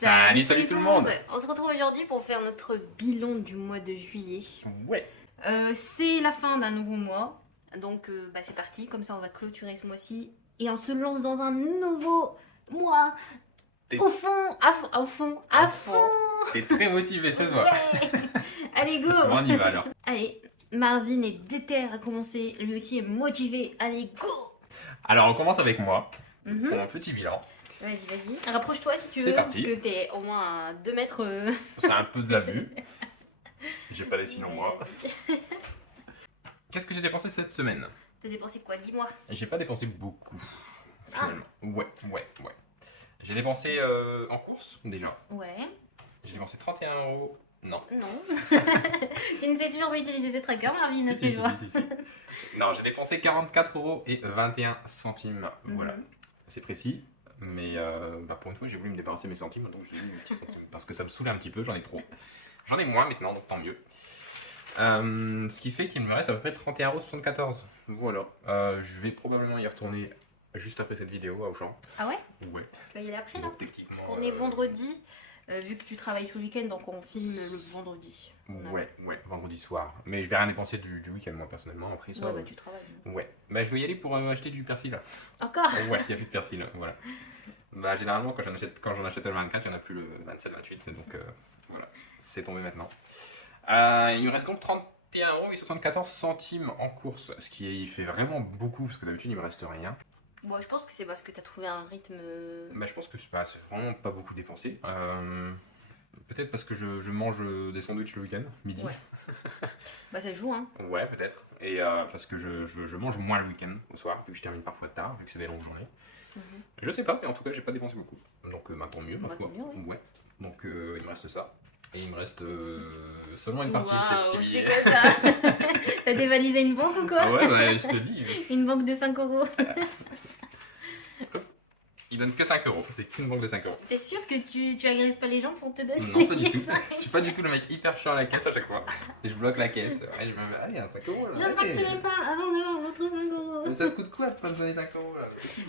Salut tout le monde. On se retrouve aujourd'hui pour faire notre bilan du mois de juillet. Ouais. C'est la fin d'un nouveau mois, donc c'est parti, comme ça on va clôturer ce mois-ci et on se lance dans un nouveau mois au fond, à fond. T'es très motivé, ça se voit. Ouais. Allez go. Bon, on y va alors. Allez, Marvin est déter à commencer, lui aussi est motivé, allez go. Alors on commence avec moi, Mhm. pour mon petit bilan. Vas-y, rapproche-toi si tu C'est veux, parti. parce que t'es au moins à 2 mètres. C'est un peu de l'abus. J'ai pas les sinon moi. Vas-y. Qu'est-ce que j'ai dépensé cette semaine? T'as dépensé quoi, dis-moi. J'ai pas dépensé beaucoup, finalement. Ouais. J'ai dépensé en course, déjà. Ouais. J'ai dépensé 31€. Non. Non. Tu ne sais toujours pas utiliser tes trackers, Marvin, à ce que je vois. Si. Non, j'ai dépensé 44,21€. Voilà. Mhm. C'est précis. Mais pour une fois, j'ai voulu me débarrasser mes centimes, donc j'ai mis mes petits centimes. Parce que ça me saoulait un petit peu, j'en ai trop. J'en ai moins maintenant, donc tant mieux. Ce qui fait qu'il me reste à peu près 31,74€. Voilà. Je vais probablement y retourner juste après cette vidéo à Auchan. Ah ouais? Ouais. Tu vas y aller après, là? Donc, techniquement, Parce qu'on est vendredi, vu que tu travailles tout le week-end, donc on filme le vendredi. Ouais, vendredi soir. Mais je vais rien dépenser du week-end, moi, personnellement. Après ça. Ouais, tu travailles. Ouais. Bah, je vais y aller pour acheter du persil. Là. Encore? Ouais, il n'y a plus de persil, voilà. Bah, généralement, quand j'en achète le 24, il n'y en a plus le 27-28, donc voilà, c'est tombé maintenant. Il me reste donc 31,74€ en course, ce qui fait vraiment beaucoup, parce que d'habitude, il me reste rien. Bon, je pense que c'est parce que t'as trouvé un rythme. Bah, je pense que c'est vraiment pas beaucoup dépensé. Peut-être parce que je mange des sandwichs le week-end, midi. Ouais. Bah, ça joue, hein. Ouais, peut-être. Et parce que je mange moins le week-end au soir, vu que je termine parfois tard, vu que c'est des longues journées. Mhm. Je sais pas, mais en tout cas, j'ai pas dépensé beaucoup. Donc, tant mieux, ma Bah, foi. tant mieux, ouais. Ouais. Donc, il me reste ça. Et il me reste seulement une partie de Waouh, ces petits c'est billets. quoi ça? T'as dévalisé une banque ou quoi? Ah ouais, je te dis. Une banque de 5€. Il donne que 5€. C'est qu'une banque de 5€. T'es sûr que tu agresses pas les gens pour te donner Non, pas du les tout. 5? Je suis pas du tout le mec hyper chiant à la caisse à chaque fois. Et je bloque la caisse. Ouais, je me dis, allez, un 5€. là, J'aime pas que allez. tu n'aimes pas avant d'avoir votre 5€. Mais ça te coûte quoi de pas me donner 5€ là?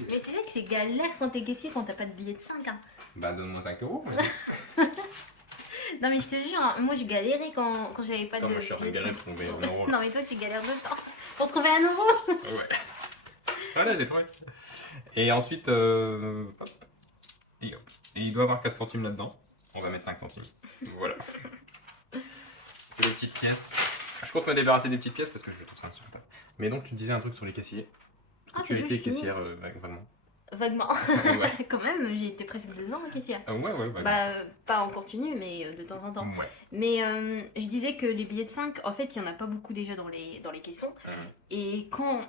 Mais tu sais que c'est galère quand t'es caissier quand t'as pas de billet de 5. Hein. Bah, donne-moi 5€. Mais... Non mais je te jure, hein, moi je galérais quand j'avais pas Attends, de moi, je suis en train de billet galérer de pour 5. trouver 1€. Non mais toi tu galères de temps pour trouver 1€. Ouais. Voilà, j'ai trouvé. Et ensuite, hop. Et hop. Et il doit avoir 4 centimes là-dedans. On va mettre 5 centimes. Voilà. C'est des petites pièces. Je compte me débarrasser des petites pièces parce que je trouve ça insupportable. Mais donc, tu disais un truc sur les caissiers. Ah, Tu c'est as été juste fini. caissière, vraiment. Vaguement. Ouais. Quand même, j'ai été presque 2 ans caissière. Ouais. Bah pas en continu mais de temps en temps. Ouais. Mais je disais que les billets de 5, en fait il y en a pas beaucoup déjà dans les caissons. Et quand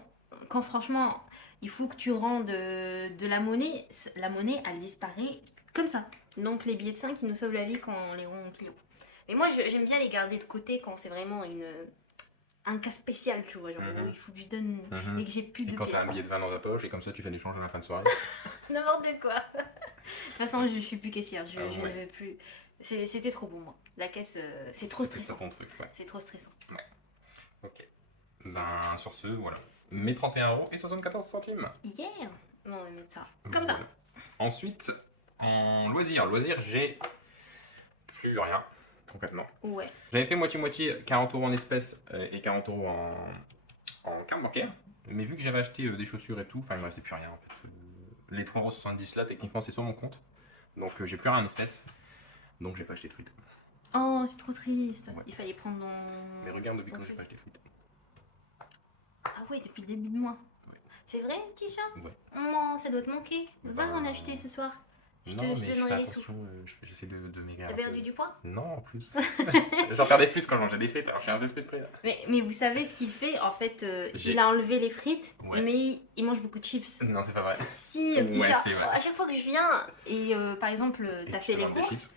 franchement il faut que tu rendes de la monnaie elle disparaît comme ça. Donc les billets de 5 ils nous sauvent la vie quand on les rend en kilo. Mais moi j'aime bien les garder de côté quand c'est vraiment un cas spécial, tu vois, genre où il faut que je donne et que j'ai plus de Et quand pièces. t'as un billet de 20 dans ta poche et comme ça tu fais l'échange à la fin de soirée. N'importe quoi. De toute façon je suis plus caissière, je ouais. ne veux plus. C'était trop bon moi. La caisse c'est trop C'est stressant. ton truc, ouais. C'est trop stressant. Ok. Ben, sur ce, voilà. Mes 31,74€. Hier, on va mettre ça. Comme ça. Voilà. Ensuite, en loisir, j'ai plus rien, concrètement. Ouais. J'avais fait moitié-moitié, 40€ en espèces et 40€ en carte bancaire. Mais vu que j'avais acheté des chaussures et tout, enfin il me restait plus rien en fait. Les 3,70€ là, techniquement c'est sur mon compte. Donc j'ai plus rien en espèces. Donc j'ai pas acheté de frites. Oh, c'est trop triste. Ouais. Il fallait prendre dans. Mais regarde depuis quand ton j'ai truc. pas acheté de frites. Ah ouais, depuis le début de mois. Ouais. C'est vrai, petit chat? Ouais. Oh, ça doit te manquer. Va Ben, en acheter ce soir. Je Non, te mais je fais donnerai les sous. attention, j'essaie de maigrir. T'as un peu. perdu du poids? Non, en plus. J'en perdais plus quand je mangeais des frites, alors je suis un peu frustré là. Mais vous savez ce qu'il fait? En fait, J'ai- il a enlevé les frites, Ouais. mais il mange beaucoup de chips. Non, c'est pas vrai. Si, petit Ouais, chat. c'est vrai. À chaque fois que je viens et par exemple, t'as fait les Des courses. chips.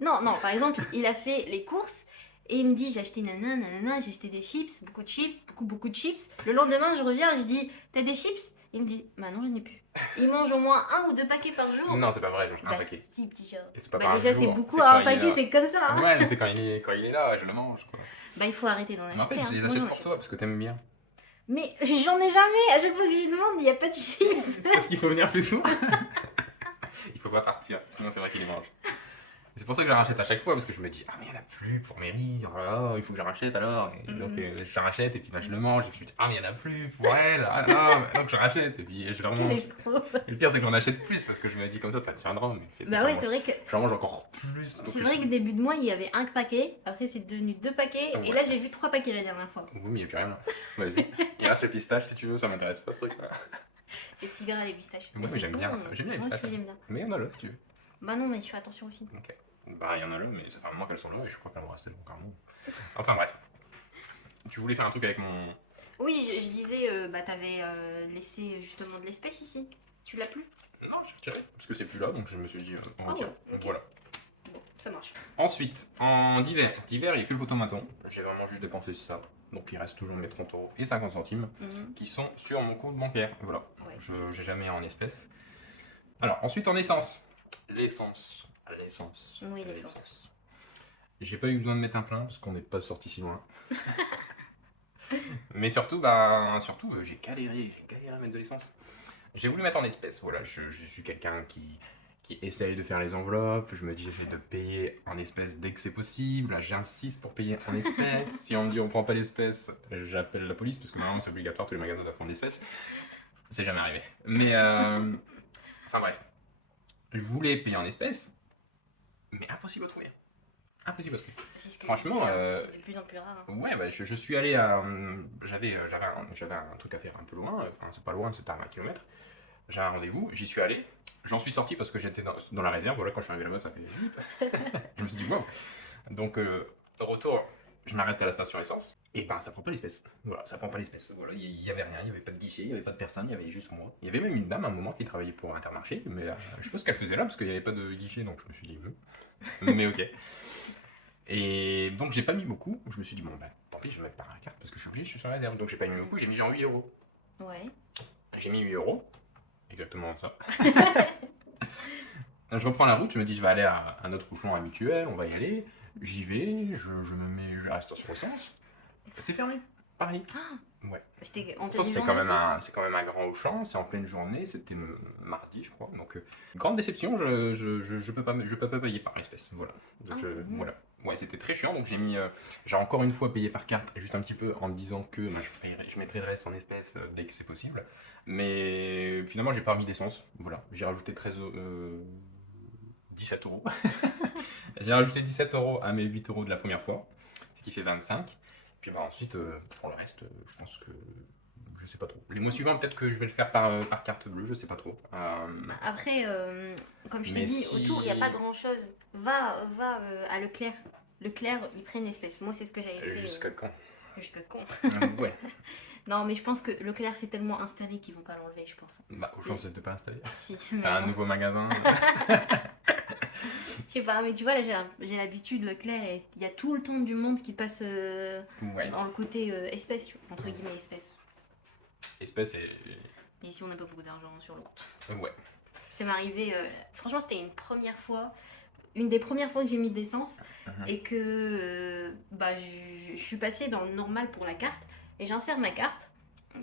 Non, par exemple, il a fait les courses et il me dit j'ai acheté nanana, j'ai acheté des chips, beaucoup de chips, beaucoup de chips. Le lendemain, je reviens, je dis t'as des chips? Il me dit bah non, je n'ai plus. Il mange au moins 1 ou 2 paquets par jour. Non, c'est pas vrai, je mange un Bah paquet. si, petit chat. Et c'est pas Bah par déjà, jour, c'est beaucoup c'est à quand un il est paquet, là. c'est comme ça. Hein. Ouais, mais c'est quand il est là, je le mange quoi. Bah il faut arrêter d'en Mais en acheter. fait, hein. je les Moi, achète j'en pour achète. toi parce que t'aimes bien. Mais j'en ai jamais. À chaque fois que je lui demande, il n'y a pas de chips. C'est parce qu'il faut venir plus souvent. Il faut pas partir, sinon c'est vrai qu'il les mange. C'est pour ça que je la rachète à chaque fois, parce que je me dis, ah mais il n'y en a plus pour mes riz, oh là là, il faut que je la rachète alors. Et donc je la rachète, et puis là je le mange, et puis je me dis, ah mais il n'y en a plus pour elle, ah non, donc je rachète, et puis je la Quel mange. escroc. Et le pire, c'est que j'en achète plus, parce que je me dis comme ça tiendra, mais Bah ouais, c'est vrai que j'en mange encore plus. Donc c'est vrai que début de mois, il y avait un paquet, après c'est devenu 2 paquets, Ouais. et là j'ai vu 3 paquets la dernière fois. Oui, mais il n'y a plus rien. Vas-y. Il reste les pistaches si tu veux, ça m'intéresse pas ce truc. C'est si gras les pistaches. Moi, mais c'est j'aime bon. bien les Moi pistaches. aussi j'aime bien. Mais il y en a là si tu veux. Bah non, mais je fais attention aussi. Ok. Bah, il y en a là, mais ça fait un moment qu'elles sont là et je crois qu'elles vont rester donc un moment. Enfin bref. Tu voulais faire un truc avec mon. Oui, je disais, bah t'avais laissé justement de l'espèce ici. Tu l'as plus? Non, j'ai retiré parce que c'est plus là donc je me suis dit on Ah retire. ouais, ok. Donc voilà. Bon, ça marche. Ensuite, en d'hiver, il n'y a que le photomaton. J'ai vraiment juste dépensé ça. Donc il reste toujours mes 30 euros et 50 centimes qui sont sur mon compte bancaire. Voilà. Ouais. Je n'ai jamais en espèces. Alors, ensuite en essence. L'essence. Oui, l'essence. J'ai pas eu besoin de mettre un plein parce qu'on n'est pas sorti si loin. Mais surtout, j'ai galéré à mettre de l'essence. J'ai voulu mettre en espèces, voilà, je suis quelqu'un qui essaye de faire les enveloppes, je me dis j'essaie de payer en espèces dès que c'est possible, j'insiste pour payer en espèces, si on me dit on prend pas l'espèce, j'appelle la police parce que normalement c'est obligatoire, tous les magasins doivent prendre l'espèce. C'est jamais arrivé. Mais enfin bref, je voulais payer en espèces, mais impossible à trouver. Impossible à trouver. C'est ce que Franchement, c'est de plus en plus rare. Hein. Ouais, bah, je suis allé à. J'avais un truc à faire un peu loin, enfin, c'est pas loin, c'était à 20 km. J'ai un rendez-vous, j'y suis allé. J'en suis sorti parce que j'étais dans la réserve. Voilà, quand je suis arrivé là-bas, ça fait zip. Je me suis dit, wow. Donc, au retour, je m'arrête à la station essence. Et ben, ça prend pas l'espèce. Voilà, ça prend pas l'espèce. Voilà, il y avait rien, il y avait pas de guichet, il y avait pas de personne, il y avait juste moi. Il y avait même une dame à un moment qui travaillait pour Intermarché, mais je sais pas ce qu'elle faisait là parce qu'il y avait pas de guichet, donc je me suis dit, mais ok. Et donc j'ai pas mis beaucoup, je me suis dit bon bah tant pis je vais mettre par la carte parce que je suis obligé, je suis sur la réserve, donc j'ai pas mis beaucoup, j'ai mis genre 8 euros. Ouais. J'ai mis 8 euros, exactement ça. Je reprends la route, je me dis je vais aller à notre bouchon à Mutuelle, on va y aller, j'y vais, je reste sur essence, c'est fermé, pareil. Ouais. C'était en Pourtant, pleine c'est journée. quand même un grand Auchan, c'est en pleine journée, c'était mardi je crois, donc grande déception, je peux pas payer par espèce, voilà. Donc, voilà. Ouais, c'était très chiant, donc j'ai encore une fois payé par carte, juste un petit peu en me disant que bah, je mettrai le reste en espèces dès que c'est possible. Mais finalement, j'ai pas remis d'essence, voilà. J'ai rajouté 17 euros. J'ai rajouté 17 euros à mes 8 euros de la première fois, ce qui fait 25. Puis bah, ensuite, pour le reste, je pense que je sais pas trop. Les mois suivants, peut-être que je vais le faire par carte bleue, je sais pas trop. Après, comme je te Mais dis, si- autour, il n'y a pas grand-chose. Va à Leclerc. Leclerc, ils prennent espèce. Moi, c'est ce que j'avais fait. Jusqu'à quand Jusqu'à quand? Ouais. Non, mais je pense que Leclerc, c'est tellement installé qu'ils vont pas l'enlever, je pense. Bah, Auchan, c'était pas installé. Si, C'est mais un bon. nouveau magasin. Je sais pas, mais tu vois, là, j'ai l'habitude, Leclerc, et il y a tout le temps du monde qui passe Ouais. dans le côté espèce, tu vois, entre guillemets espèce. Espèce et. Et ici, on n'a pas beaucoup d'argent sur le compte. Ouais. Ça m'est arrivé, franchement, c'était une des premières fois que j'ai mis de l'essence et que bah, je suis passée dans le normal pour la carte et j'insère ma carte.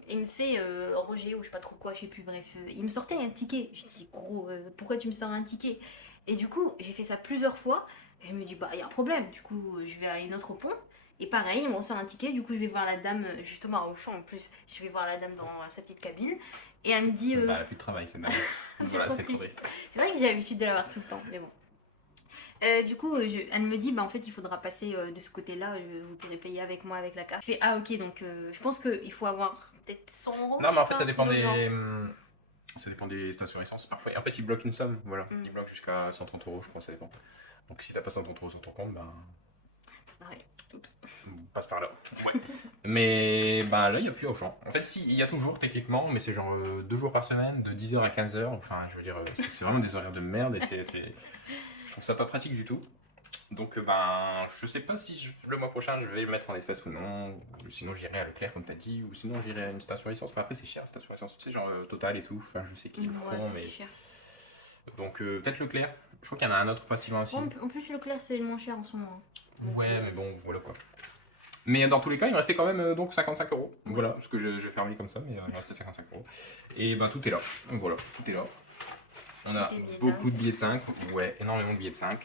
Il me fait Roger ou je sais pas trop quoi, je sais plus, bref. Il me sortait un ticket. Je dis gros, pourquoi tu me sors un ticket? Et du coup, j'ai fait ça plusieurs fois. Et je me dis, bah, il y a un problème. Du coup, je vais à une autre pont. Et pareil, il me ressort un ticket. Du coup, je vais voir la dame, justement à Auchan en plus. Je vais voir la dame dans sa petite cabine. Et elle me dit. Bah, elle a plus de travail, c'est dingue. Voilà, trop c'est trop triste. triste. C'est vrai que j'ai l'habitude de l'avoir tout le temps, mais bon. Du coup, elle me dit, bah en fait, il faudra passer de ce côté-là, vous pourrez payer avec moi avec la carte. Je fais, ah ok, donc je pense qu'il faut avoir peut-être 100 euros. Non, je mais en sais fait, pas, ça dépend dans le genre. Ça dépend des stations essence. Parfois, en fait, ils bloquent une somme. Voilà. Ils bloquent jusqu'à 130 euros, je crois, ça dépend. Donc, si t'as pas 130 euros sur ton compte, ben. Ouais, oups. Passe par là. Ouais. Mais bah là, il n'y a plus Auchan. En fait, si, il y a toujours techniquement, mais c'est genre 2 jours par semaine, de 10h à 15h. Enfin, je veux dire, c'est vraiment des horaires de merde et je trouve ça pas pratique du tout. Donc, ben, je sais pas si le mois prochain je vais le mettre en espèces ou non. Ou sinon, j'irai à Leclerc, comme t'as dit, ou sinon, j'irai à une station essence. Mais après, c'est cher, station essence. Tu sais, genre Total et tout. Enfin, je sais qu'ils le Ouais, font, ça, mais. c'est cher. Donc, peut-être Leclerc. Je crois qu'il y en a un autre pas si loin aussi. En plus, Leclerc, c'est le moins cher en ce moment. Donc, Ouais, mais bon, voilà quoi. Mais dans tous les cas, il me restait quand même donc 55 euros. Voilà, parce que j'ai fermé comme ça, mais il me restait 55 euros. Et ben tout est là. Voilà, tout est là. On a Tout est billets de beaucoup de billets de 5. Ouais, énormément de billets de 5.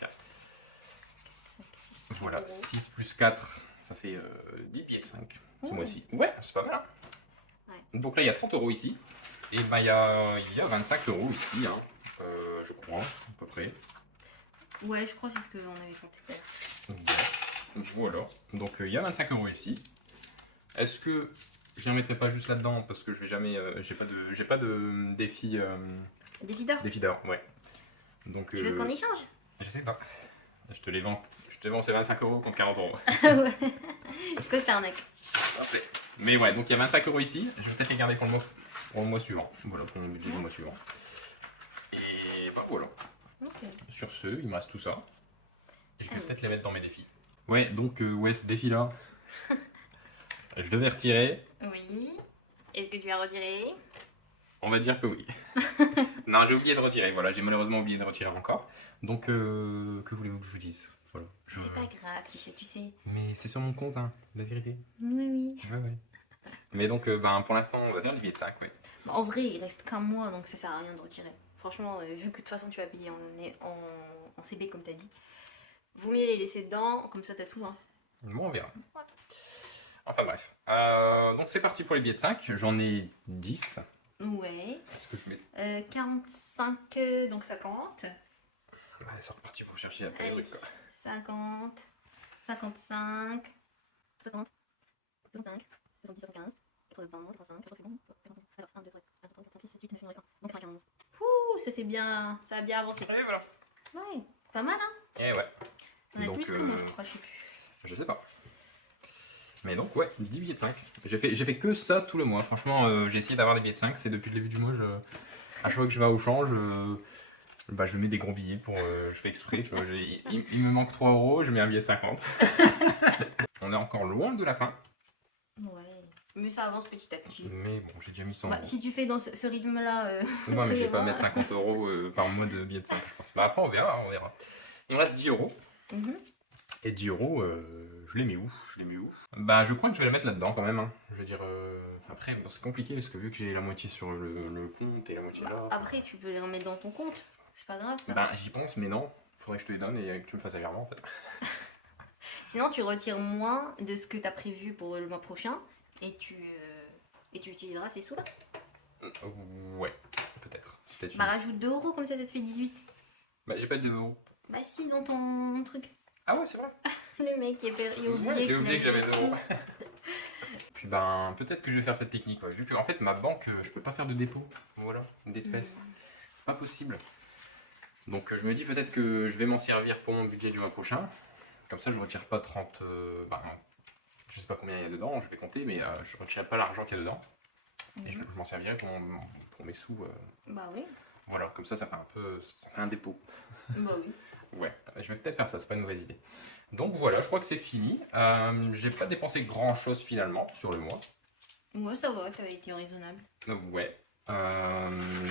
Voilà, 6 plus 4, ça fait 10 billets de 5 ce Ouh. mois-ci. Ouais, c'est pas mal. Hein. Ouais. Donc là, il y a 30 € ici. Et bah, il y a 25 € ici, hein. Je crois, à peu près. Ouais, je crois que c'est ce qu'on avait compté tout à l'heure. Ouais. Voilà. Donc il y a 25 € ici. Est-ce que je ne mettrai pas juste là-dedans parce que je vais jamais. J'ai pas de défi. Des leaders. Défi d'or, ouais. Donc Tu veux qu'on échange? je sais pas. Je te les vends. Je te vends ces 25 € contre 40 €. Ouais. C'est quoi cette arnaque? Mais ouais, donc il y a 25 € ici. Je vais peut-être les garder pour le mois suivant. Voilà, pour mon budget du mois suivant. Et bah voilà. Ok. Sur ce, il me reste tout ça. Et je vais Allez. peut-être les mettre dans mes défis. Ouais, donc ouais, ce défi-là, je devais retirer. Oui. Est-ce que tu as retiré? On va dire que oui. Non, j'ai oublié de retirer. Voilà, j'ai malheureusement oublié de retirer encore. Donc, que voulez-vous que je vous dise? Voilà. C'est pas grave, Cliché, tu sais. Mais c'est sur mon compte, hein, la vérité. Oui, oui. Ouais, ouais. Mais donc, ben, pour l'instant, on va faire les billets de 5, ouais. Bon, en vrai, il reste qu'un mois, donc ça sert à rien de retirer. Franchement, vu que de toute façon tu vas payer en CB comme t'as dit, vaut mieux les laisser dedans, comme ça t'as tout. Hein. Bon, on verra. Enfin bref. Donc c'est parti pour les billets de 5. J'en ai 10. Ouais. Est-ce que je mets... 45, donc 50. Ouais, c'est reparti pour chercher après les Allez, trucs, quoi. 50, 55, 60, 65, 70, 75, 80, 85, 80, c'est bon. Attends, 1, 2, 3, 4, 5, 6, 7, 8, 9, 10, 11, 12, donc 95. Ouh, ça c'est bien, ça a bien avancé. Et voilà. Ouais, pas mal hein. Et ouais. T'en as Donc, plus que moi je crois, je sais plus. Je sais pas. Mais donc, ouais, 10 billets de 5. J'ai fait que ça tout le mois. Franchement, j'ai essayé d'avoir des billets de 5. C'est depuis le début du mois. À chaque fois que je vais au change, bah, je mets des gros billets. Je fais exprès. Tu vois, il me manque 3 €, je mets un billet de 50. On est encore loin de la fin. Ouais, mais ça avance petit à petit. Mais bon, j'ai déjà mis 100 Bah, €. si tu fais dans ce rythme-là, Ouais, mais tous je les vais pas mois. mettre 50 € par mois de billets de 5, je pense. Bah, après, on verra, on verra. Il me reste 10 €. Mhm. Et 10 €, je les mets où? Bah, je crois que je vais les mettre là-dedans quand même. Hein. Je veux dire, après, bon, c'est compliqué parce que vu que j'ai la moitié sur le compte et la moitié Bah, là. après, tu peux les remettre dans ton compte. C'est pas grave ça. Bah, j'y pense, mais non. Faudrait que je te les donne et que tu me fasses un virement en fait. Sinon, tu retires moins de ce que tu as prévu pour le mois prochain et tu utiliseras ces sous-là. Ouais, peut-être. C'est peut-être Bah, une- rajoute 2 euros comme ça te fait 18. Bah, j'ai pas de 2 €. Bah, si, dans ton truc. Ah ouais, c'est vrai. Le mec, il a oublié. Ouais, j'ai qu'il oublié que avait j'avais 2 €. Puis ben, peut-être que je vais faire cette technique. Ouais. Vu que en fait, ma banque, je peux pas faire de dépôt. Voilà, d'espèces. C'est pas possible. Donc je me dis peut-être que je vais m'en servir pour mon budget du mois prochain. Comme ça, je retire pas 30. Bah, je sais pas combien il y a dedans, je vais compter, mais je retirerai pas l'argent qu'il y a dedans. Et je m'en servirai pour mes sous. Bah oui. Voilà, comme ça fait un peu. Ça fait un dépôt. Bah oui. Ouais, je vais peut-être faire ça, c'est pas une mauvaise idée. Donc voilà, je crois que c'est fini. J'ai pas dépensé grand chose finalement sur le mois. Ouais, ça va, t'avais été raisonnable. Ouais.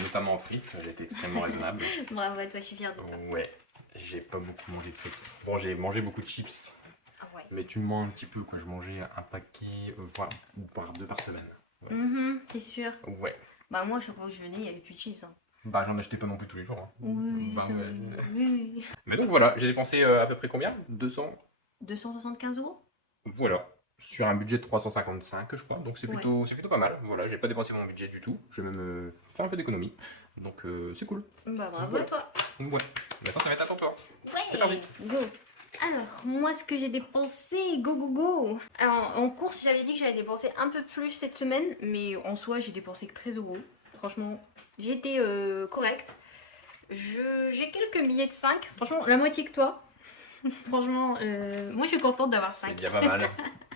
Notamment en frites, j'ai été extrêmement raisonnable. Bravo à toi, je suis fière de toi. Ouais, j'ai pas beaucoup mangé de frites. Bon, j'ai mangé beaucoup de chips, Ah ouais. mais tu me mens un petit peu quoi. Je mangeais un paquet, voire 2 par semaine. Ouais. T'es sûr? Ouais. Bah, moi, chaque fois que je venais, il y avait plus de chips. Hein. Bah, j'en achetais pas non plus tous les jours. Hein. Oui, Bah, ça- ouais. oui. Mais donc voilà, j'ai dépensé à peu près combien? 200. 275 euros? Voilà. Sur un budget de 355, je crois. Donc c'est Ouais. plutôt pas mal. Voilà, j'ai pas dépensé mon budget du tout. Je vais même faire un peu d'économie. Donc c'est cool. Bah, bravo Ouais. à toi. Ouais. Maintenant, ça va être à ton tour. Ouais, C'est parti. go. Alors, moi, ce que j'ai dépensé, go. Alors, en course, j'avais dit que j'allais dépenser un peu plus cette semaine, mais en soi, j'ai dépensé que 13 euros. Franchement, j'ai été correcte. J'ai quelques billets de 5, franchement, la moitié que toi. Franchement, moi, je suis contente d'avoir C'est 5. déjà pas mal.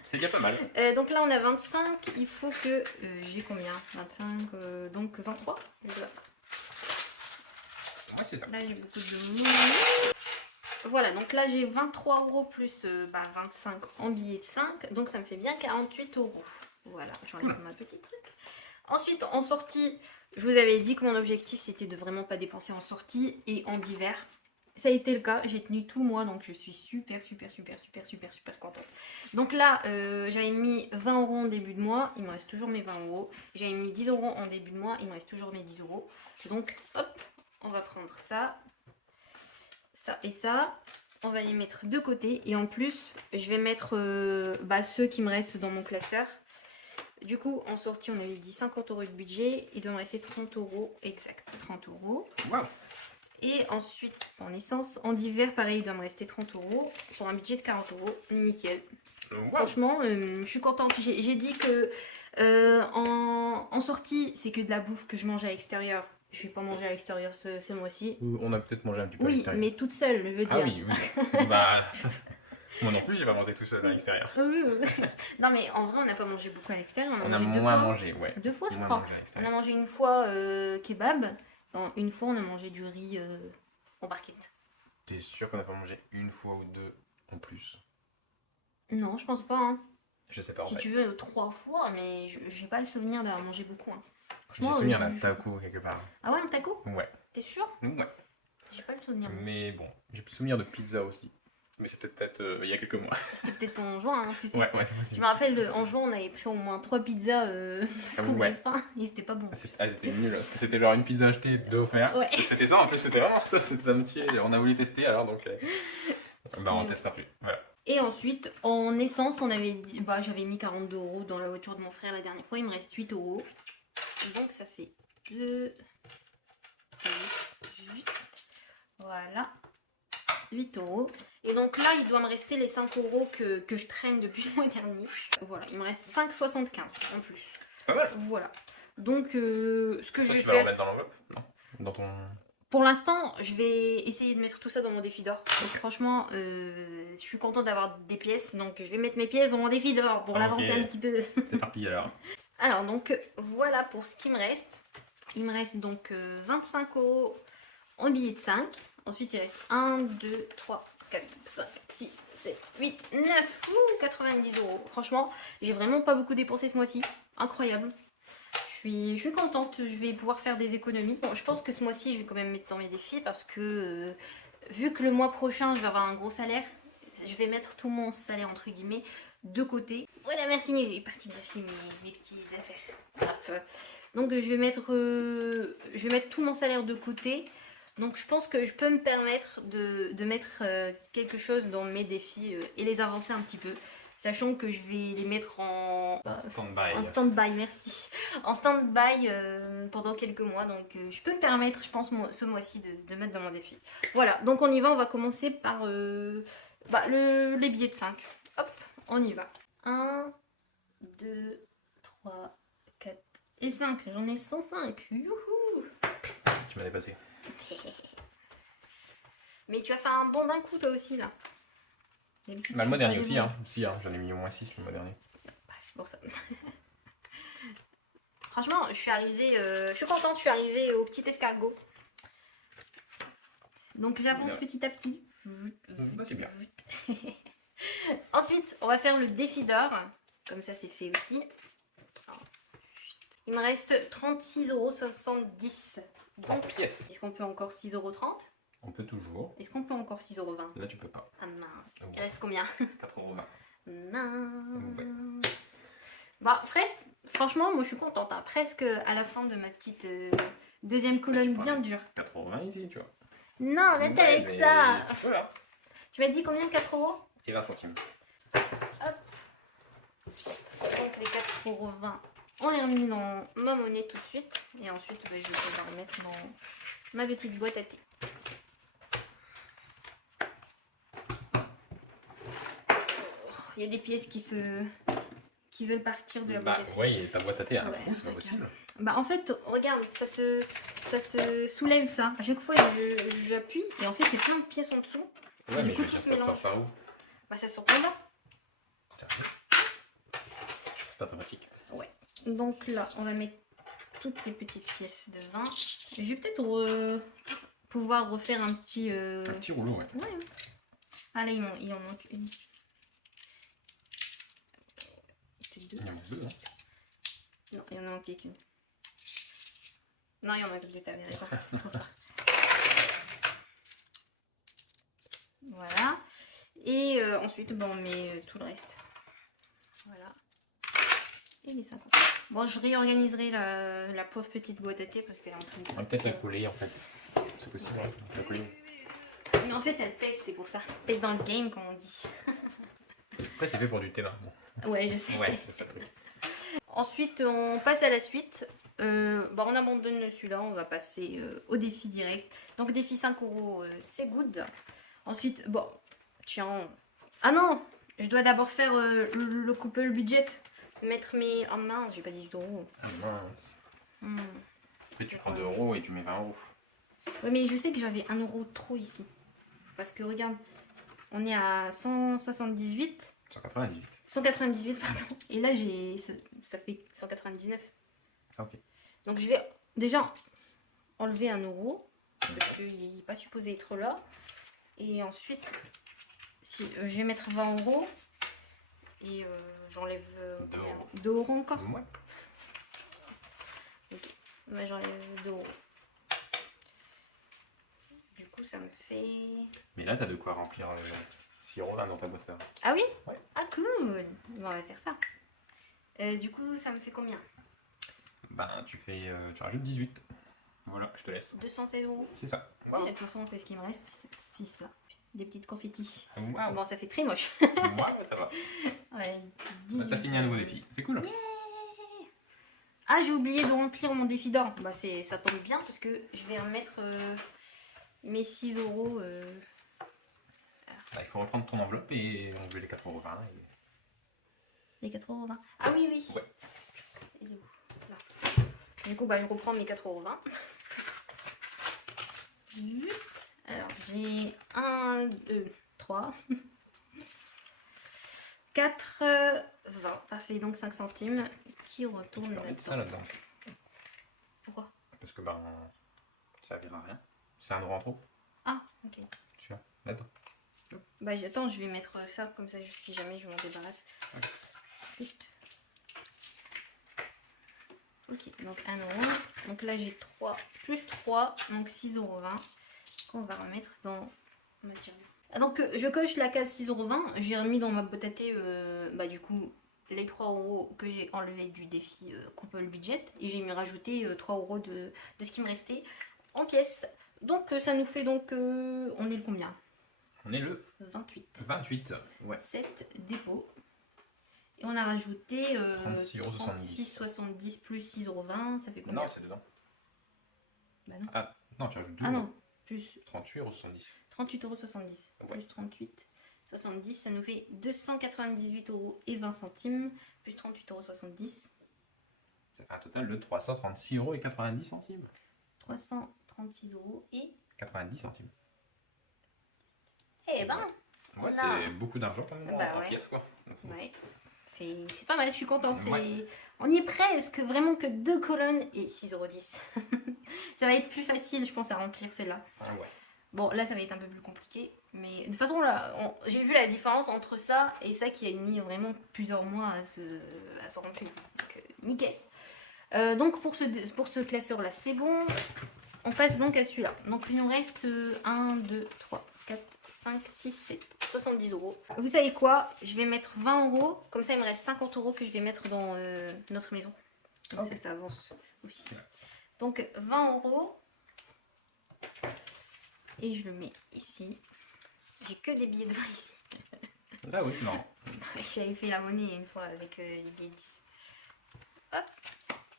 C'est déjà pas mal. Donc là, on a 25, il faut que... j'ai combien? 25, donc 23 je dois- Ouais, c'est ça. Là, j'ai beaucoup de monnaie. Voilà, donc là, j'ai 23 euros plus 25 en billets de 5. Donc, ça me fait bien 48 euros. Voilà, j'enlève ma petite truc. Ensuite, en sortie, je vous avais dit que mon objectif, c'était de vraiment pas dépenser en sortie et en divers. Ça a été le cas, j'ai tenu tout le mois, donc je suis super contente. Donc là, j'avais mis 20 euros en début de mois, il me reste toujours mes 20 euros. J'avais mis 10 euros en début de mois, il me reste toujours mes 10 euros. Donc, hop, on va prendre ça, ça et ça. on va les mettre de côté. Et en plus, je vais mettre ceux qui me restent dans mon classeur. Du coup, en sortie, on avait dit 50 € de budget. Il doit me rester 30 €. Exact, 30 €. Waouh. Et ensuite, en essence, en hiver, pareil, il doit me rester 30 € pour un budget de 40 €. Nickel. Waouh. Franchement, je suis contente. J'ai dit que en sortie, c'est que de la bouffe que je mange à l'extérieur. Je vais pas manger à l'extérieur ce mois-ci. On a peut-être mangé un petit peu à Oui, l'extérieur. mais toute seule, je veux dire. Ah oui, oui. Bah, moi non plus, j'ai pas mangé tout seul à l'extérieur. Non, mais en vrai, on n'a pas mangé beaucoup à l'extérieur. On a mangé moins mangé, ouais. 2 fois, je Moins crois. mangé à On l'extérieur. a mangé une fois kebab. Une fois, on a mangé du riz en barquette. T'es sûr qu'on a pas mangé une fois ou deux en plus? Non, je pense pas. Hein. Je sais pas en Si fait. tu veux, 3 fois, mais j'ai pas le souvenir d'avoir mangé beaucoup. Hein. J'ai Franchement, souvenir d'un taco quelque part. Ah ouais, un taco? Ouais. T'es sûr? Ouais. J'ai pas le souvenir. Mais bon, j'ai plus souvenir de pizza aussi. Mais c'était peut-être il y a quelques mois. C'était peut-être en juin, hein, tu sais. Ouais, c'est Je possible. me rappelle, en juin, on avait pris au moins 3 pizzas parce qu'on Ouais. avait faim et c'était pas bon. C'était nul, parce que c'était genre une pizza achetée, deux offertes. Ouais. C'était ça, en plus, c'était vraiment ça, c'était amitié. On a voulu tester alors, donc. Bah, on Ouais. testera plus. Voilà. Et ensuite, en essence, on avait dit, j'avais mis 42 € dans la voiture de mon frère la dernière fois. Il me reste 8 €. Donc ça fait 2, 8, voilà, 8 €. Et donc là, il doit me rester les 5 € que je traîne depuis le mois dernier. Voilà, il me reste 5,75 en plus. C'est pas mal. Voilà. Donc, ce que je Ça, vais tu vas le faire... remettre dans l'enveloppe? Non. Dans ton. Pour l'instant, je vais essayer de mettre tout ça dans mon défi d'or. Donc, franchement, je suis contente d'avoir des pièces. Donc, je vais mettre mes pièces dans mon défi d'or pour Ok. l'avancer un petit peu. C'est parti alors. Alors, donc, voilà pour ce qui me reste. Il me reste donc 25 € en billets de 5. Ensuite, il reste 1, 2, 3, 4, 5, 6, 7, 8, 9, 90 €. Franchement, j'ai vraiment pas beaucoup dépensé ce mois-ci. Incroyable. Je suis contente, je vais pouvoir faire des économies. Bon, je pense que ce mois-ci, je vais quand même mettre dans mes défis parce que vu que le mois prochain, je vais avoir un gros salaire, je vais mettre tout mon salaire, entre guillemets, de côté. Voilà, merci, il est parti me chercher mes petites affaires. Hop. Donc, je vais mettre tout mon salaire de côté. Donc, je pense que je peux me permettre de mettre quelque chose dans mes défis et les avancer un petit peu. Sachant que je vais les mettre en Stand-by. en stand-by, merci. En stand-by pendant quelques mois. Donc je peux me permettre, je pense, ce mois-ci de mettre dans mon défi. Voilà, donc on y va. On va commencer par les billets de 5. Hop, on y va. 1, 2, 3, 4 et 5. J'en ai 105. Youhou. Tu m'as dépassé. Mais tu as fait un bond d'un coup, toi aussi, là. D'habitude, Bah, le tu mois fais pas dernier des aussi, bonds. hein. Si, hein, j'en ai mis au moins 6 le mois dernier. Bah, c'est pour ça. Franchement, je suis contente, je suis arrivée au petit escargot. Donc j'avance Ouais. petit à petit. Bah, c'est bien. Ensuite, on va faire le défi d'or. Comme ça, c'est fait aussi. Il me reste 36,70 €. En Donc, pièces. est-ce qu'on peut encore 6,30 €? On peut toujours. Est-ce qu'on peut encore 6,20 €? Là, tu peux pas. Ah mince. Ouais. Il reste combien? 4,20 €. Mince. Bah, franchement, moi je suis contente. Hein. Presque à la fin de ma petite deuxième colonne bien dure. 80 ici, tu vois. Non, arrête avec mais ça. Tu peux là. Tu m'as dit combien? 4 €? Et 20 centimes. Donc les 4,20 €, on les remis dans ma monnaie tout de suite. Et ensuite, je vais pouvoir les mettre dans ma petite boîte à thé. Il y a des pièces qui veulent partir de la boîte à thé. ouais, et ta boîte à thé a un Ouais, trou, c'est pas regarde. possible. Bah en fait, regarde, ça se soulève ça. À chaque fois, j'appuie et en fait, il y a plein de pièces en dessous. Ouais, du mais coup, je veux tout dire, se ça sort mélange. par où? Bah ça sort par là. Sérieux? C'est pas automatique. Donc là, on va mettre toutes les petites pièces de vin. Je vais peut-être pouvoir refaire un petit... Un petit rouleau, ouais. Ouais. Ah là, il en manque une. Peut-être deux. Il y en a deux, hein. Non, il y en a manqué qu'une. Non, il y en a que deux, t'as bien raison. Voilà. Et ensuite, on met tout le reste. Voilà. Et les 50. Bon, je réorganiserai la pauvre petite boîte à thé parce qu'elle est en train de... On va peut-être la coller en fait. C'est possible, hein, la coller. mais en fait, elle pèse, c'est pour ça. Elle pèse dans le game, comme on dit. Après, c'est fait pour du thé d'un. Ouais, je sais. Ouais, c'est ça le truc. Ensuite, on passe à la suite. On abandonne celui-là, on va passer au défi direct. Donc, défi 5 euros, c'est good. Ensuite, bon, tiens. Ah non, je dois d'abord faire le couple budget. Mettre mes. Oh mince, j'ai pas 18 euros. Ah mince. Hmm. Après, tu prends 2 euros et tu mets 20 euros. Ouais, mais je sais que j'avais 1 euro de trop ici. Parce que regarde, on est à 178. 198. 198, pardon. Et là, ça fait 199. Ah, ok. Donc, je vais déjà enlever 1 euro. Parce qu'il n'est pas supposé être là. Et ensuite, si, je vais mettre 20 euros. Et j'enlève 2 euros. 2 euros encore. Ouais. Ok. Ouais, j'enlève 2 euros. Du coup, ça me fait... Mais là, t'as de quoi remplir 6 euros là dans ta boîte là. Ah oui? Ouais. Ah cool. Bon, on va faire ça. Du coup, ça me fait combien? Ben, tu rajoutes 18. Voilà, je te laisse. 216 euros. C'est ça. Ouais, de toute façon, c'est ce qui me reste. 6 là. Des petites confettis. Waouh. Bon, ça fait très moche. Ouais, ça va. Ouais, Bah, 18 t'as fini un nouveau défi. C'est cool. Ah, j'ai oublié de remplir mon défi d'or. Bah, ça tombe bien parce que je vais remettre mes 6 euros. Bah, il faut reprendre ton enveloppe et enlever les 4,20 €. Les 4,20 €. Ah oui, oui. Ouais. Il est où? Là. Du coup, bah, je reprends mes 4,20 €. Alors, j'ai 1, 2, 3, 4, 20. Parfait, donc 5 centimes qui retournent Tu peux remettre ça là-dedans. là-dedans. Pourquoi? Parce que ben, ça servira à rien. C'est 1 euro en trop. Ah, ok. Tu vois, là-dedans. Bah, attends, je vais mettre ça comme ça, juste si jamais je m'en débarrasse. Juste. Ok, donc 1 euro. Donc là, j'ai 3 plus 3, donc 6,20 € qu'on va remettre dans ma tirelire. Ah, donc, je coche la case 6,20 €. J'ai remis dans ma boîte à thé, du coup, les 3 euros que j'ai enlevé du défi couple budget. Et j'ai mis rajouté 3 euros de ce qui me restait en pièces. Donc, ça nous fait donc... on est le combien? On est le 28. 28. Ouais. 7 dépôts. Et on a rajouté 36,70 € 36,70 plus 6,20 €, ça fait combien? Non, c'est dedans. Bah non. Ah, non, tu rajoutes 2 Ah euros. non, plus 38,70 €. 38,70 €. Ouais. Plus 38,70 €, ça nous fait 298,20 € plus 38,70 €. Ça fait un total de 336,90 €. 336 € et... 90 centimes. Eh ben, Ouais, on a- c'est beaucoup d'argent quand même Bah en ouais. pièces quoi. ouais, c'est pas mal, je suis contente. Ouais. On y est presque, vraiment que 2 colonnes et 6,10 €. Ça va être plus facile, je pense, à remplir celle-là. Ah ouais. Bon, là, ça va être un peu plus compliqué. Mais de toute façon, là, j'ai vu la différence entre ça et ça qui a mis vraiment plusieurs mois à se remplir. Donc, nickel. Donc, pour ce classeur-là, c'est bon. On passe donc à celui-là. Donc, il nous reste 1, 2, 3, 4, 5, 6, 7, 70 €. Vous savez quoi? Je vais mettre 20 €. Comme ça, il me reste 50 € que je vais mettre dans notre maison. Comme Ok. ça avance aussi. Donc, 20 €. Et je le mets ici. J'ai que des billets de 20 ici. Ah oui, c'est marrant. J'avais fait la monnaie une fois avec les billets de 10. Hop.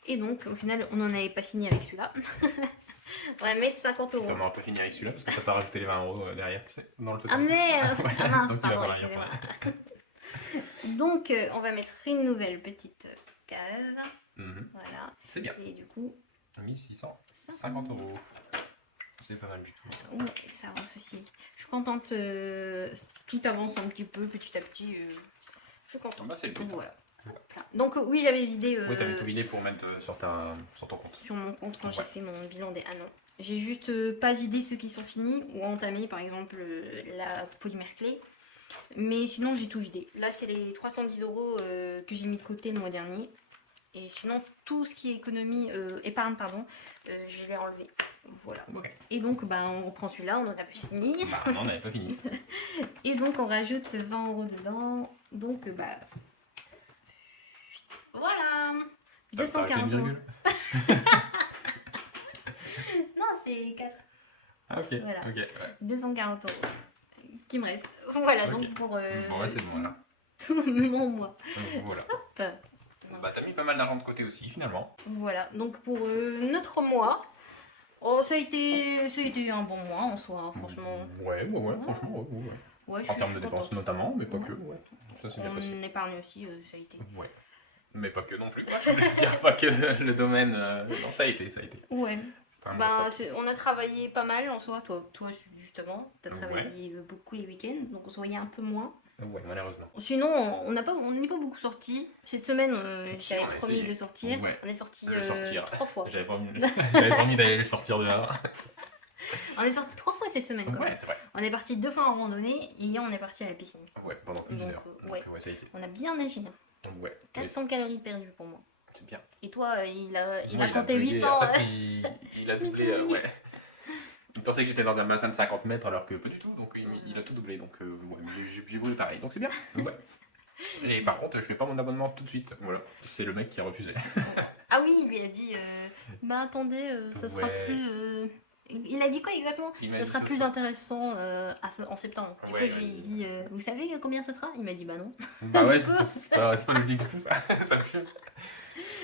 Et donc, au final, on n'en avait pas fini avec celui-là. On va mettre 50 €. On aurait pas fini avec celui-là parce que ça t'a rajouté les 20 € derrière, tu sais, dans le total. Ah merde! Ouais, Ah mince, donc il va pardon, falloir rien excusez-moi. Donc, on va mettre une nouvelle petite case. Mhm. Voilà. C'est bien. Et du coup, 1650 €. C'est pas mal du tout. Ça. ouais, ça avance aussi. Je suis contente. Tout avance un petit peu, petit à petit. Je suis contente. Bah, c'est le but. Voilà. Donc, oui, j'avais vidé. Oui, t'avais tout vidé pour mettre sur ton compte. Sur mon compte quand j'ai Ouais. fait mon bilan des 1 an. J'ai juste pas vidé ceux qui sont finis ou entamé, par exemple la polymère clé. Mais sinon, j'ai tout vidé. Là, c'est les 310 € que j'ai mis de côté le mois dernier. Et sinon, tout ce qui est épargne, je l'ai enlevé. Voilà. Ok. Et donc, on reprend celui-là, on en a pas fini. Bah non, on n'avait pas fini. Et donc, on rajoute 20 € dedans. Donc, voilà. T'as pas rajouté 240 une €. virgule. Non, c'est 4. Ah, ok, Voilà. ok, ouais. 240 € qui me reste. Voilà, Ok. donc pour Bon, ouais, c'est bon, là. tout mon mois. Voilà. Hop. Bah, t'as mis pas mal d'argent de côté aussi, finalement. Voilà, donc pour notre mois, oh, ça a été un bon mois en soi, hein, franchement. Ouais, franchement, ouais. Ouais, En termes de suis dépenses contente. notamment, mais pas Ouais. que, ouais. Ça, c'est bien passé. En épargne aussi, ça a été. Ouais. Mais pas que non plus. Je voulais dire pas que le domaine. Non, ça a été. Ouais. C'était un Bah, bon choc. on a travaillé pas mal en soi, toi justement, t'as Ouais. travaillé beaucoup les week-ends, donc on se voyait un peu moins. Ouais, malheureusement. Sinon, on n'est pas beaucoup sortis. Cette semaine, Si, j'avais on a promis essayé. de sortir. Ouais. On est sortis De sortir. 3 fois. J'avais promis d'aller le sortir dehors. On est sortis 3 fois cette semaine, quoi. Ouais, c'est vrai. On est parti 2 fois en randonnée et hier on est parti à la piscine. Ouais, pendant une Donc, heure. ouais. Donc, ouais, ça a été. On a bien agi. Ouais. 400 calories perdues pour moi. C'est bien. Et toi, il a Moi, compté bugué. 800. En fait, il a doublé, ouais. Il pensait que j'étais dans un bassin de 50 mètres alors que pas du tout, donc il a tout doublé. Donc, ouais, j'ai voulu pareil, donc c'est bien. Ouais. Et par contre, je fais pas mon abonnement tout de suite. Voilà. C'est le mec qui a refusé. Ah oui, il lui a dit bah attendez, ça sera Ouais. plus. Il a dit quoi exactement? Il m'a Ça dit, sera ça plus sera- intéressant en septembre. Du Ouais, coup, il je m'a lui ai dit. dit vous savez combien ça sera? Il m'a dit bah non. Bah ouais, Du coup. c'est pas logique du tout ça. Ça me fume.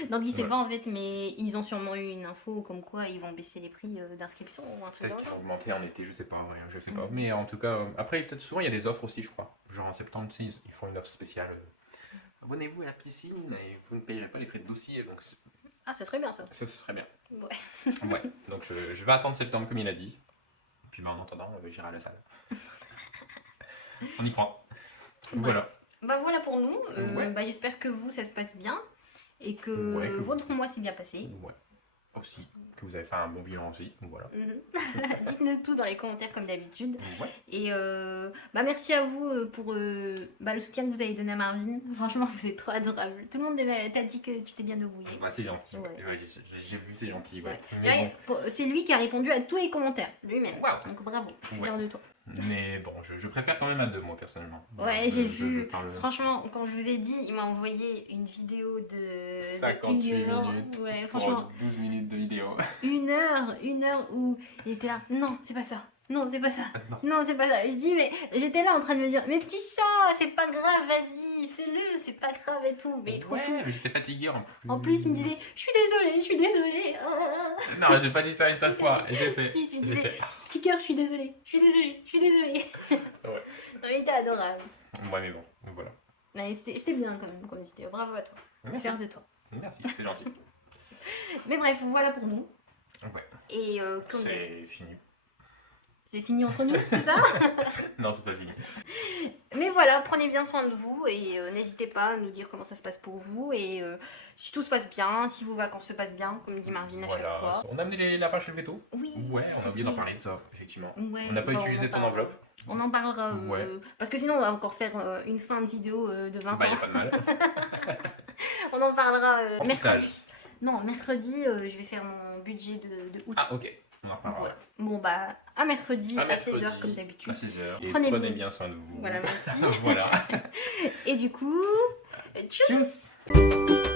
Donc il sait Ouais. pas en fait, mais ils ont sûrement eu une info comme quoi ils vont baisser les prix d'inscription ou un truc Peut-être comme qu'ils ça. ont augmenté en été, je sais pas, rien, je sais pas. Mhm. Mais en tout cas, après, peut-être souvent il y a des offres aussi, je crois. Genre en septembre, tu sais, ils font une offre spéciale. Abonnez-vous à la piscine et vous ne payerez pas les frais de dossier, donc Ah, ça serait bien ça. ça ce serait bien. Ouais. Ouais, donc je vais attendre septembre comme il a dit. Puis bah, en attendant, j'irai à la salle. On y croit. Voilà. Bah voilà pour nous. Ouais. Bah, j'espère que vous ça se passe bien et que Ouais, que vous- votre mois s'est bien passé. Ouais. Aussi, que vous avez fait un bon bilan aussi. Voilà. Dites-nous tout dans les commentaires comme d'habitude. Ouais. Et bah merci à vous pour bah, le soutien que vous avez donné à Marvin. Franchement, vous êtes trop adorable. Tout le monde t'a dit que tu t'es bien débrouillé. Bah, c'est gentil. Ouais. Ouais, j'ai vu, c'est gentil. Ouais. Ouais. Mais C'est vrai, c'est lui qui a répondu à tous les commentaires, lui-même. Waouh. Donc bravo, je suis Ouais. fière de toi. Mais bon, je préfère quand même à deux, moi, personnellement. Ouais, j'ai vu. je parle- Franchement, quand je vous ai dit, il m'a envoyé une vidéo de 58 1 heure. minutes. Ouais, franchement, Pour 12 minutes de vidéo. une heure où il était là. Non, c'est pas ça. Non, c'est pas ça. Non. Non, c'est pas ça. Je dis, mais j'étais là en train de me dire, mais petit chat, c'est pas grave, vas-y, fais-le, c'est pas grave et tout. Mais il est trop fou. Ouais, mais j'étais fatigué en plus. En plus, il me disait, je suis désolée, je suis désolée. Non, j'ai pas dit ça une seule Si, fois. J'ai fait. Si, tu me j'ai disais, fait. petit cœur, je suis désolée, je suis désolée, je suis désolée. Ouais. Mais il était adorable. Ouais, mais bon, voilà. Mais c'était bien quand même comme vidéo. Bravo à toi. Merci. Fière de toi. Merci, c'est gentil. Mais bref, voilà pour nous. Ouais. Et comme C'est fini. c'est fini entre nous, c'est ça? Non, c'est pas fini. Mais voilà, prenez bien soin de vous et n'hésitez pas à nous dire comment ça se passe pour vous et si tout se passe bien, si vos vacances se passent bien, comme dit Marvin à chaque Voilà. fois. On a amené les lapins chez le veto. Oui. Ouais, on c'est a oublié d'en vrai. parler de ça, effectivement. Ouais, On n'a pas bah, utilisé en ton parle- enveloppe. On en parlera. Ouais. Parce que sinon, on va encore faire une fin de vidéo de 20 Bah, ans. y a pas de mal. On en parlera En mercredi. Non, mercredi, je vais faire mon budget de août. Ah, ok. On en reparlera. Voilà. Bon, bah, à mercredi, À à mercredi, 16h, comme d'habitude. À 16h. Et Prenez-vous. prenez bien soin de vous. Voilà, merci. Voilà. Et du coup, tchuss! Tchuss.